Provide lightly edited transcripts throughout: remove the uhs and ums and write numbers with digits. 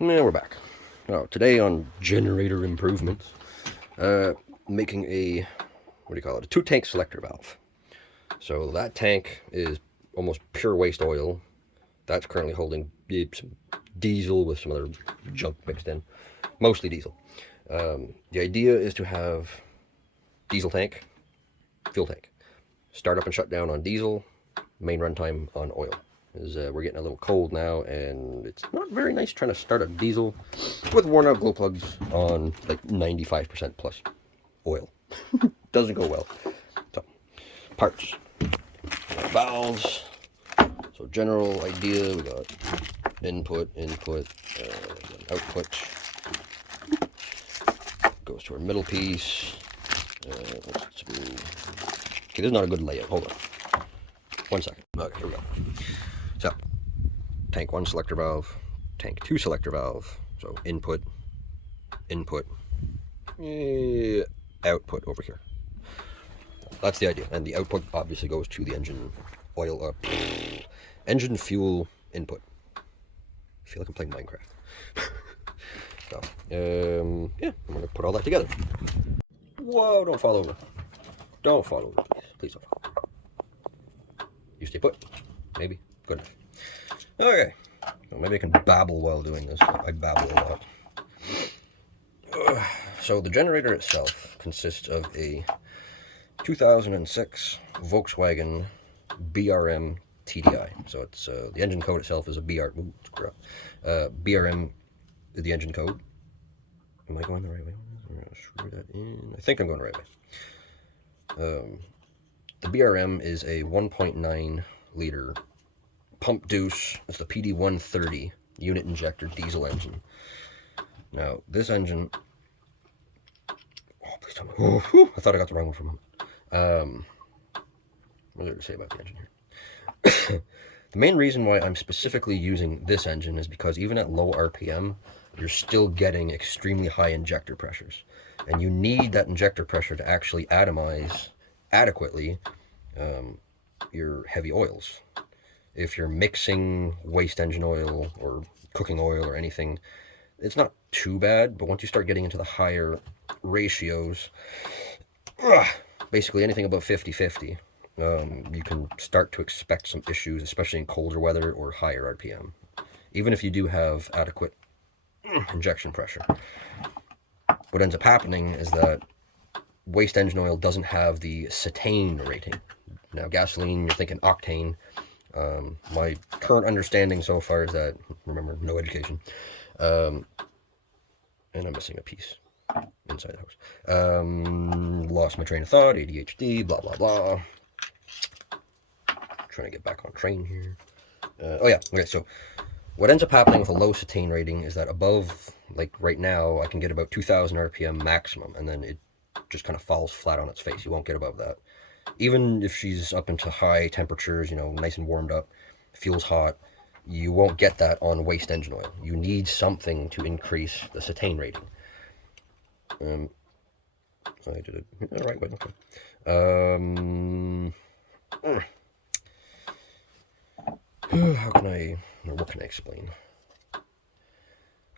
Yeah, we're back. Oh, today on generator improvements, making a, what do you call it, a two-tank selector valve. So that tank is almost pure waste oil. That's currently holding some diesel with some other junk mixed in, mostly diesel. The idea is to have diesel tank, fuel tank, start up and shut down on diesel, main runtime on oil. We're getting a little cold now, and it's not very nice trying to start a diesel with worn out glow plugs on like 95% plus oil. Doesn't go well. So, parts, valves. So general idea, we got input, output. Goes to our middle piece. Okay, this is not a good layout. Hold on. 1 second. Okay, here we go. So, tank 1 selector valve, tank 2 selector valve. So input, output over here. That's the idea. And the output obviously goes to the engine oil, engine fuel input. I feel like I'm playing Minecraft. So, yeah, I'm going to put all that together. Whoa, don't fall over. Don't fall over, please. Please don't fall over. You stay put. Maybe. Good enough. Okay. Well, maybe I can babble while doing this. I babble a lot. So the generator itself consists of a 2006 Volkswagen BRM TDI. So it's the engine code itself is a BRM is the engine code. Am I going the right way? I'm gonna screw that in. I think I'm going the right way. The BRM is a 1.9 liter pump deuce. It's the PD 130 unit injector diesel engine. Now this engine, oh please tell me, oh, I thought I got the wrong one from him. What did I say about the engine here? The main reason why I'm specifically using this engine is because even at low RPM, you're still getting extremely high injector pressures. And you need that injector pressure to actually atomize adequately your heavy oils. If you're mixing waste engine oil or cooking oil or anything, it's not too bad, but once you start getting into the higher ratios, basically anything above 50-50, you can start to expect some issues, especially in colder weather or higher RPM, even if you do have adequate injection pressure. What ends up happening is that waste engine oil doesn't have the cetane rating. Now gasoline, you're thinking octane. My current understanding so far is that, remember, no education, and I'm missing a piece inside the house. Lost my train of thought, ADHD, blah, blah, blah. Trying to get back on train here. Oh yeah, okay, so what ends up happening with a low cetane rating is that above, like right now, I can get about 2,000 RPM maximum, and then it just kind of falls flat on its face. You won't get above that. Even if she's up into high temperatures, you know, nice and warmed up, fuel's hot, you won't get that on waste engine oil. You need something to increase the cetane rating. I did it the right way. Okay. What can I explain?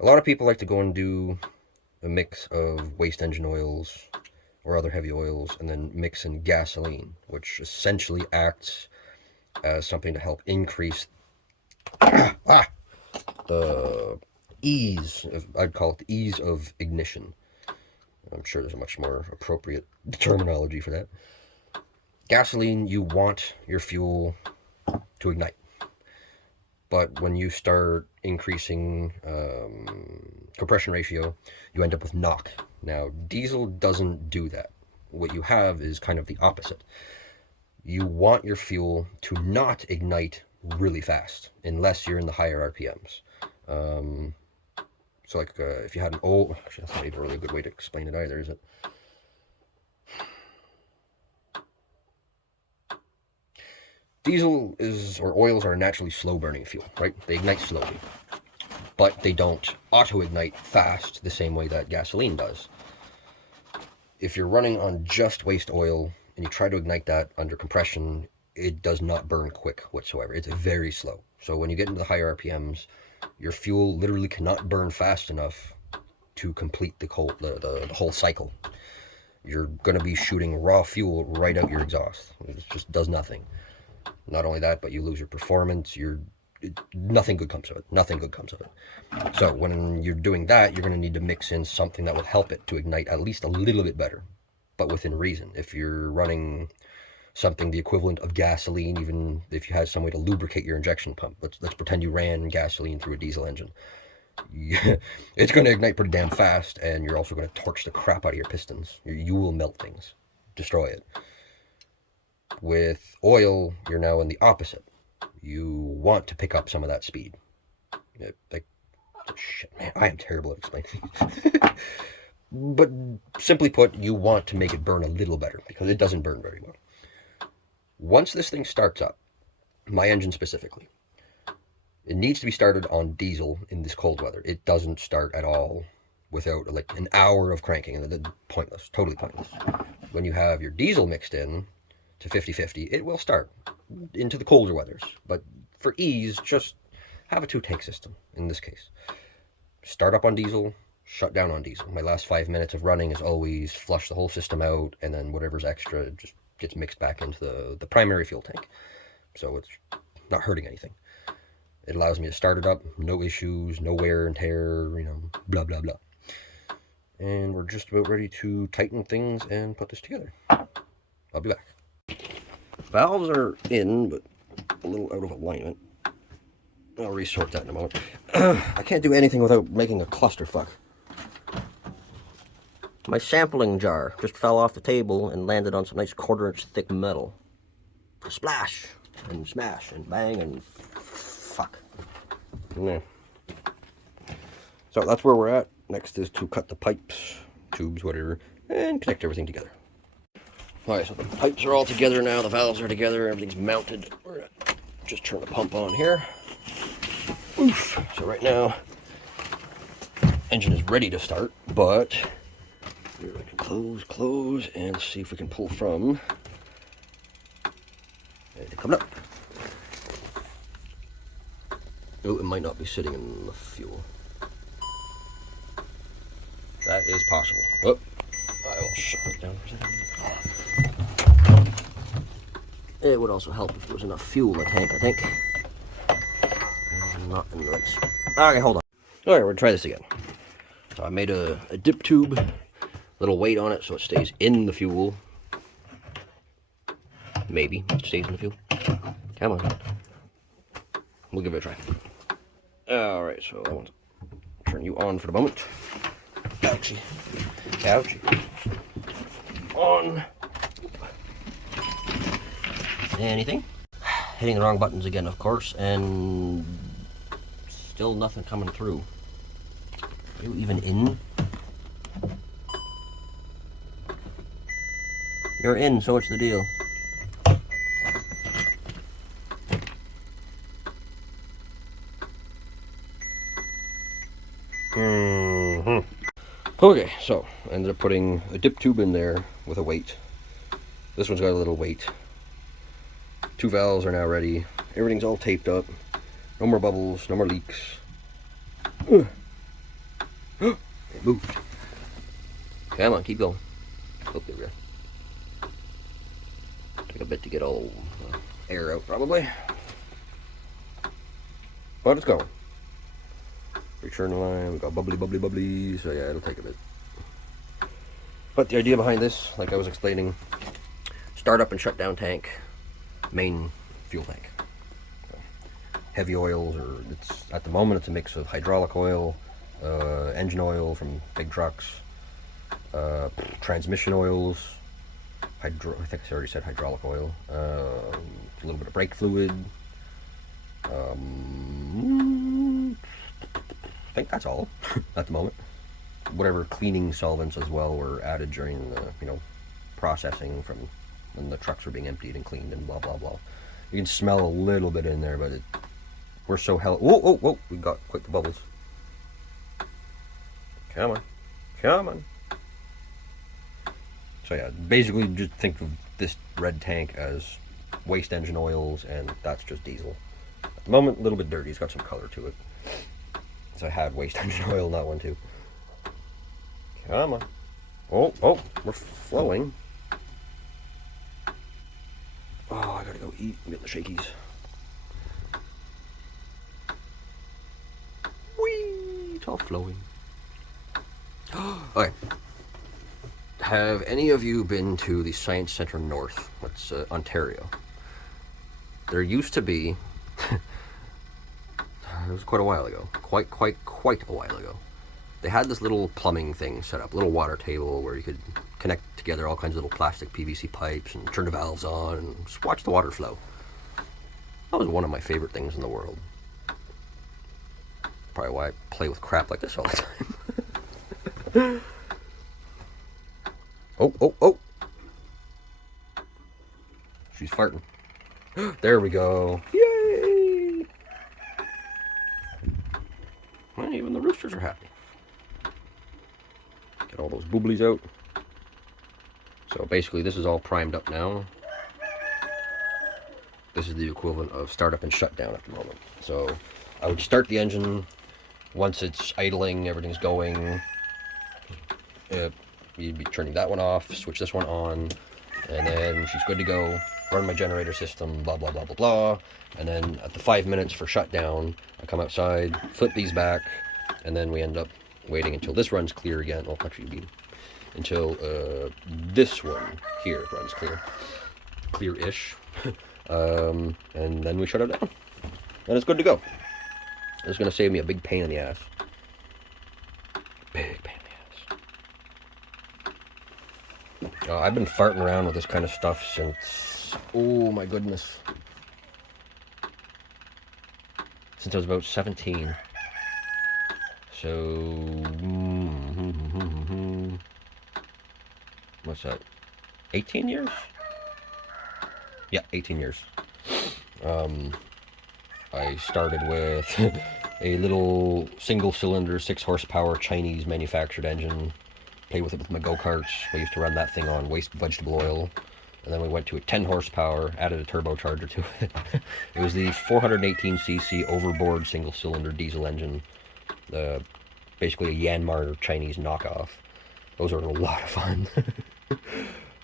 A lot of people like to go and do a mix of waste engine oils or other heavy oils, and then mix in gasoline, which essentially acts as something to help increase the ease, I'd call it the ease of ignition. I'm sure there's a much more appropriate terminology for that. Gasoline, you want your fuel to ignite. But when you start increasing compression ratio, you end up with knock. Now, diesel doesn't do that. What you have is kind of the opposite. You want your fuel to not ignite really fast, unless you're in the higher RPMs. So like if you had an old, actually that's not even really a good way to explain it either, is it? Diesel is, or oils are a naturally slow burning fuel, right? They ignite slowly, but they don't auto-ignite fast the same way that gasoline does. If you're running on just waste oil and you try to ignite that under compression, it does not burn quick whatsoever. It's very slow. So when you get into the higher RPMs, Your fuel literally cannot burn fast enough to complete the whole cycle. You're going to be shooting raw fuel right out your exhaust. It just does nothing. Not only that, but you lose your performance. Nothing good comes of it. Nothing good comes of it. So when you're doing that, you're going to need to mix in something that will help it to ignite at least a little bit better, but within reason. If you're running something the equivalent of gasoline, even if you had some way to lubricate your injection pump, let's pretend you ran gasoline through a diesel engine. It's going to ignite pretty damn fast, and you're also going to torch the crap out of your pistons. You will melt things, destroy it. With oil, you're now in the opposite. You want to pick up some of that speed. Like, shit, man, I am terrible at explaining. But simply put, you want to make it burn a little better, because it doesn't burn very well. Once this thing starts up, my engine specifically, it needs to be started on diesel in this cold weather. It doesn't start at all without like an hour of cranking, and pointless, totally pointless. When you have your diesel mixed in to 50-50, it will start into the colder weathers. But for ease, just have a 2-tank system in this case. Start up on diesel, shut down on diesel. My last 5 minutes of running is always flush the whole system out, and then whatever's extra just gets mixed back into the primary fuel tank. So it's not hurting anything. It allows me to start it up, no issues, no wear and tear, blah, blah, blah. And we're just about ready to tighten things and put this together. I'll be back. Valves are in, but a little out of alignment. I'll resort that in a moment. I can't do anything without making a clusterfuck. My sampling jar just fell off the table and landed on some nice 1/4-inch thick metal. Splash! And smash, and bang, and fuck. Yeah. So that's where we're at. Next is to cut the pipes, tubes, whatever, and connect everything together. Alright, so the pipes are all together now, the valves are together, everything's mounted. We're gonna just turn the pump on here. Oof. So right now, engine is ready to start, but we're going to close, and see if we can pull from. And it coming up. Oh, it might not be sitting in the fuel. That is possible. Oh, I will shut it down for a second. It would also help if there was enough fuel in the tank, I think. Not in the right spot. Okay, hold on. Alright, we're going to try this again. So I made a dip tube, little weight on it so it stays in the fuel. Maybe it stays in the fuel. Come on. We'll give it a try. Alright, so I want to turn you on for the moment. Ouchie. Ouchie. On. Anything? Hitting the wrong buttons again, of course, and still nothing coming through. Are you even in? You're in, so what's the deal? Okay, so I ended up putting a dip tube in there with a weight. This one's got a little weight. 2 valves are now ready. Everything's all taped up. No more bubbles, no more leaks. It moved. Come on, keep going. Oh, there we go. Take a bit to get all air out, probably. But it's going. Return the line. We got bubbly, bubbly, bubbly. So yeah, it'll take a bit. But the idea behind this, like I was explaining, start up and shut down tank, main fuel tank. Heavy oils, or it's at the moment it's a mix of hydraulic oil, engine oil from big trucks, transmission oils, I think I already said hydraulic oil, a little bit of brake fluid. I think that's all at the moment. Whatever cleaning solvents as well were added during the processing from when the trucks were being emptied and cleaned and blah blah blah. You can smell a little bit in there, but we're so hell. Whoa, whoa, whoa! We got quite the bubbles. Come on, come on. So yeah, basically just think of this red tank as waste engine oils, and that's just diesel. At the moment, a little bit dirty. It's got some color to it. So I had waste engine oil in that one too. Come on. Oh, we're flowing. Oh, I gotta go eat and get the shakies. Whee! It's all flowing. Okay. Have any of you been to the Science Centre North? That's Ontario. There used to be, it was quite a while ago, quite a while ago. They had this little plumbing thing set up, little water table where you could connect together all kinds of little plastic PVC pipes and turn the valves on and just watch the water flow. That was one of my favorite things in the world. Probably why I play with crap like this all the time. Oh. She's farting. There we go. Yay! Well, even the roosters are happy. Get all those booblies out. So basically this is all primed up now. This is the equivalent of startup and shutdown at the moment. So I would start the engine. Once it's idling, everything's going. You'd be turning that one off, switch this one on, and then she's good to go. Run my generator system, blah, blah, blah, blah, blah. And then at the 5 minutes for shutdown, I come outside, flip these back, and then we end up waiting until this runs clear again. Well, actually, until this one here runs clear. Clear-ish. And then we shut it down. And it's good to go. It's going to save me a big pain in the ass. Big pain in the ass. I've been farting around with this kind of stuff since, oh my goodness, since I was about 17. So, what's that, 18 years? Yeah, 18 years. I started with a little single-cylinder, 6-horsepower Chinese manufactured engine. Played with it with my go-karts. We used to run that thing on waste vegetable oil. And then we went to a 10-horsepower, added a turbocharger to it. It was the 418cc overboard single-cylinder diesel engine. Basically a Yanmar Chinese knockoff. Those are a lot of fun.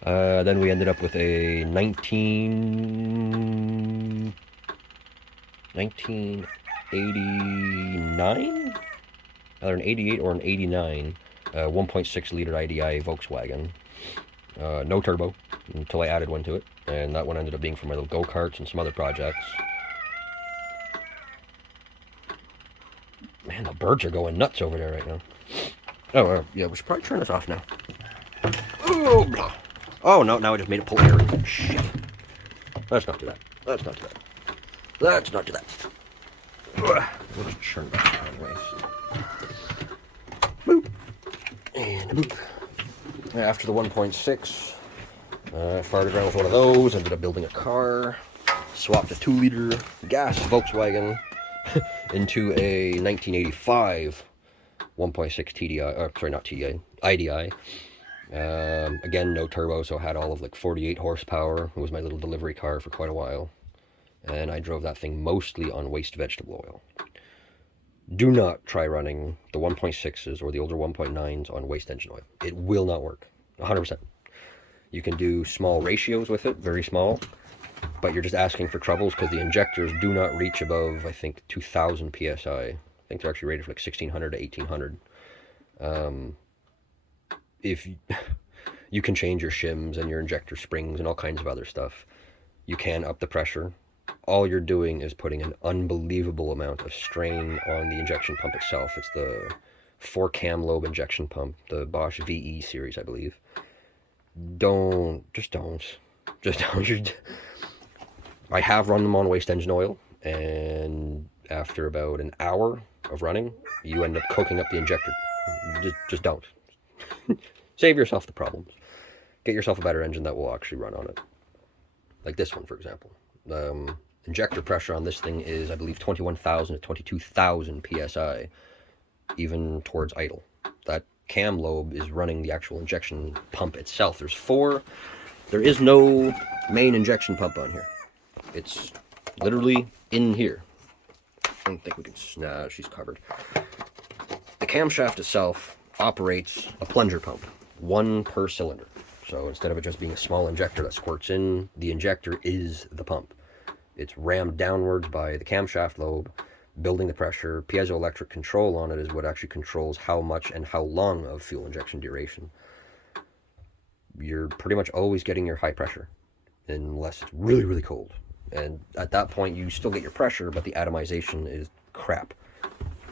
Then we ended up with a 1989? Either an 88 or an 89. 1.6 liter IDI Volkswagen. No turbo until I added one to it. And that one ended up being for my little go-karts and some other projects. Man, the birds are going nuts over there right now. Oh, yeah, we should probably turn this off now. Oh, blah. Oh, no, now I just made it pull air. Shit. Let's not do that. Let's not do that. Let's not do that. We'll just turn that anyways. Boop. And a boop. After the 1.6, I farted around with one of those, ended up building a car, swapped a 2-liter gas Volkswagen into a 1985 1.6 TDI, or sorry, not TDI, IDI. Again, no turbo, so I had all of like 48 horsepower. It was my little delivery car for quite a while. And I drove that thing mostly on waste vegetable oil. Do not try running the 1.6s or the older 1.9s on waste engine oil. It will not work, 100%. You can do small ratios with it, very small, but you're just asking for troubles because the injectors do not reach above, I think, 2,000 PSI. I think they're actually rated for like 1,600 to 1,800. If you can change your shims and your injector springs and all kinds of other stuff, you can up the pressure. All you're doing is putting an unbelievable amount of strain on the injection pump itself. It's the 4-cam lobe injection pump, the Bosch VE series, I believe. Just don't. I have run them on waste engine oil, and after about an hour of running, you end up coking up the injector. Just don't. Save yourself the problems. Get yourself a better engine that will actually run on it. Like this one, for example. Injector pressure on this thing is, I believe, 21,000 to 22,000 PSI, even towards idle. That cam lobe is running the actual injection pump itself. There's 4. There is no main injection pump on here. It's literally in here. don't think we can, nah, she's covered. The camshaft itself operates a plunger pump, one per cylinder. So instead of it just being a small injector that squirts in, the injector is the pump. It's rammed downwards by the camshaft lobe, building the pressure. Piezoelectric control on it is what actually controls how much and how long of fuel injection duration. You're pretty much always getting your high pressure, unless it's really, really cold. And at that point, you still get your pressure, but the atomization is crap.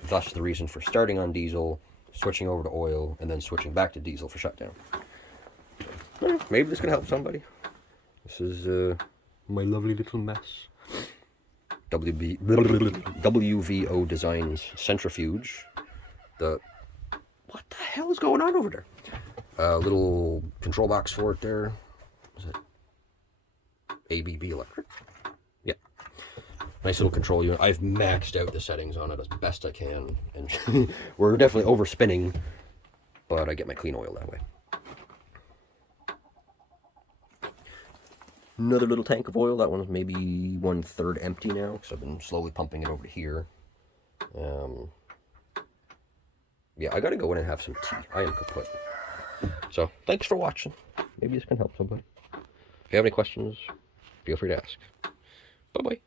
Thus the reason for starting on diesel, switching over to oil, and then switching back to diesel for shutdown. So, maybe this can help somebody. This is my lovely little mess. WVO Designs centrifuge. What the hell is going on over there? Little control box for it there. Is it ABB Electric? Yeah. Nice little control unit. I've maxed out the settings on it as best I can. And we're definitely overspinning, but I get my clean oil that way. Another little tank of oil. That one's maybe 1/3 empty now, because I've been slowly pumping it over to here. Yeah, I gotta go in and have some tea. I am kaput. So, thanks for watching. Maybe this can help somebody. If you have any questions, feel free to ask. Bye-bye.